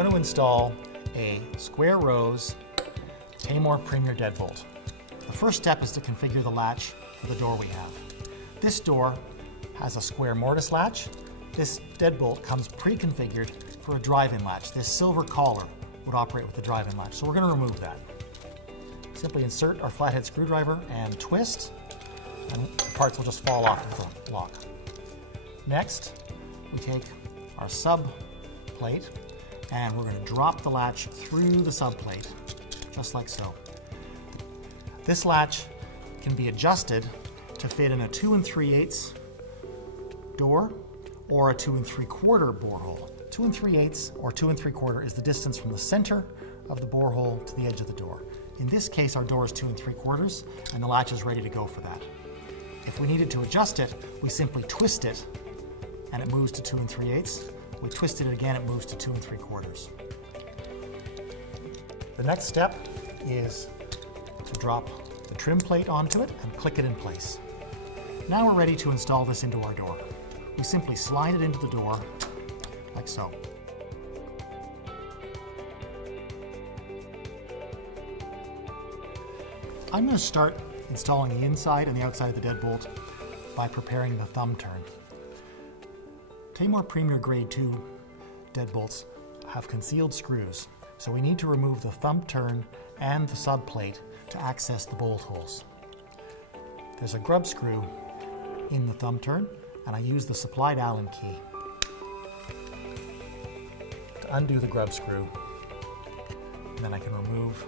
we're going to install a square rose Taymor Premier Deadbolt. The first step is to configure the latch for the door we have. This door has a square mortise latch. This deadbolt comes pre-configured for a drive-in latch. This silver collar would operate with the drive-in latch, so we're going to remove that. Simply insert our flathead screwdriver and twist, and the parts will just fall off of the lock. Next, we take our sub plate and we're going to drop the latch through the sub plate, just like so. This latch can be adjusted to fit in a 2 3/8 door or a 2 3/4 borehole. 2 3/8 or 2 3/4 is the distance from the center of the borehole to the edge of the door. In this case, our door is 2 3/4 and the latch is ready to go for that. If we needed to adjust it, we simply twist it and it moves to 2 3/8. We twisted it again, it moves to 2 3/4. The next step is to drop the trim plate onto it and click it in place. Now we're ready to install this into our door. We simply slide it into the door, like so. I'm going to start installing the inside and the outside of the deadbolt by preparing the thumb turn. Taymor Premier Grade 2 deadbolts have concealed screws, so we need to remove the thumb turn and the sub plate to access the bolt holes. There's a grub screw in the thumb turn, and I use the supplied Allen key to undo the grub screw, and then I can remove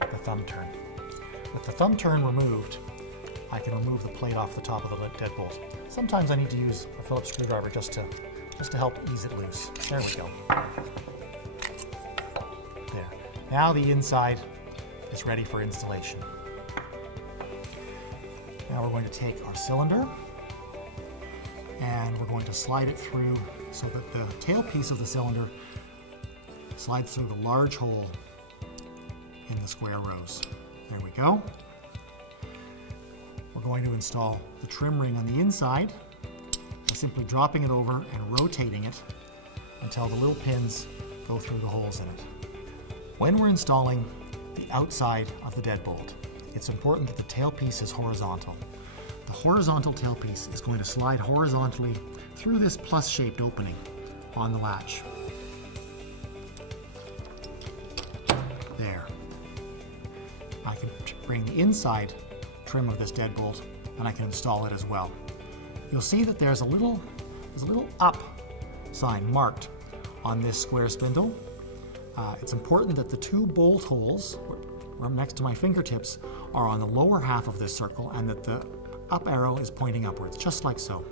the thumb turn. With the thumb turn removed, I can remove the plate off the top of the deadbolt. Sometimes I need to use a Phillips screwdriver just to help ease it loose. There we go. There. Now the inside is ready for installation. Now we're going to take our cylinder and we're going to slide it through so that the tailpiece of the cylinder slides through the large hole in the square rose. There we go. We're going to install the trim ring on the inside by simply dropping it over and rotating it until the little pins go through the holes in it. When we're installing the outside of the deadbolt, it's important that the tailpiece is horizontal. The horizontal tailpiece is going to slide horizontally through this plus-shaped opening on the latch. There. I can bring the inside trim of this deadbolt and I can install it as well. You'll see that there's a little up sign marked on this square spindle. It's important that the two bolt holes next to my fingertips are on the lower half of this circle and that the up arrow is pointing upwards, just like so.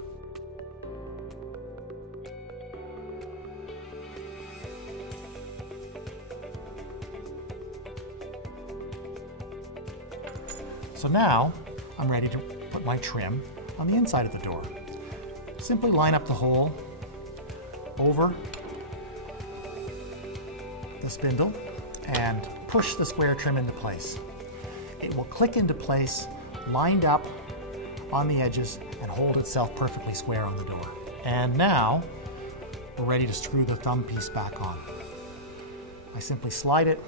So now I'm ready to put my trim on the inside of the door. Simply line up the hole over the spindle and push the square trim into place. It will click into place, lined up on the edges, and hold itself perfectly square on the door. And now we're ready to screw the thumb piece back on. I simply slide it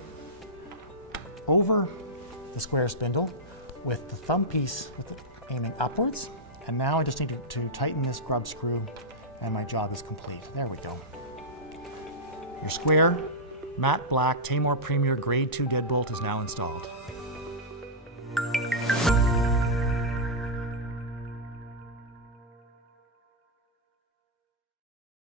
over the square spindle with the thumb piece aiming upwards, and now I just need to tighten this grub screw and my job is complete. There we go. Your square, matte black Taymor Premier Grade 2 deadbolt is now installed.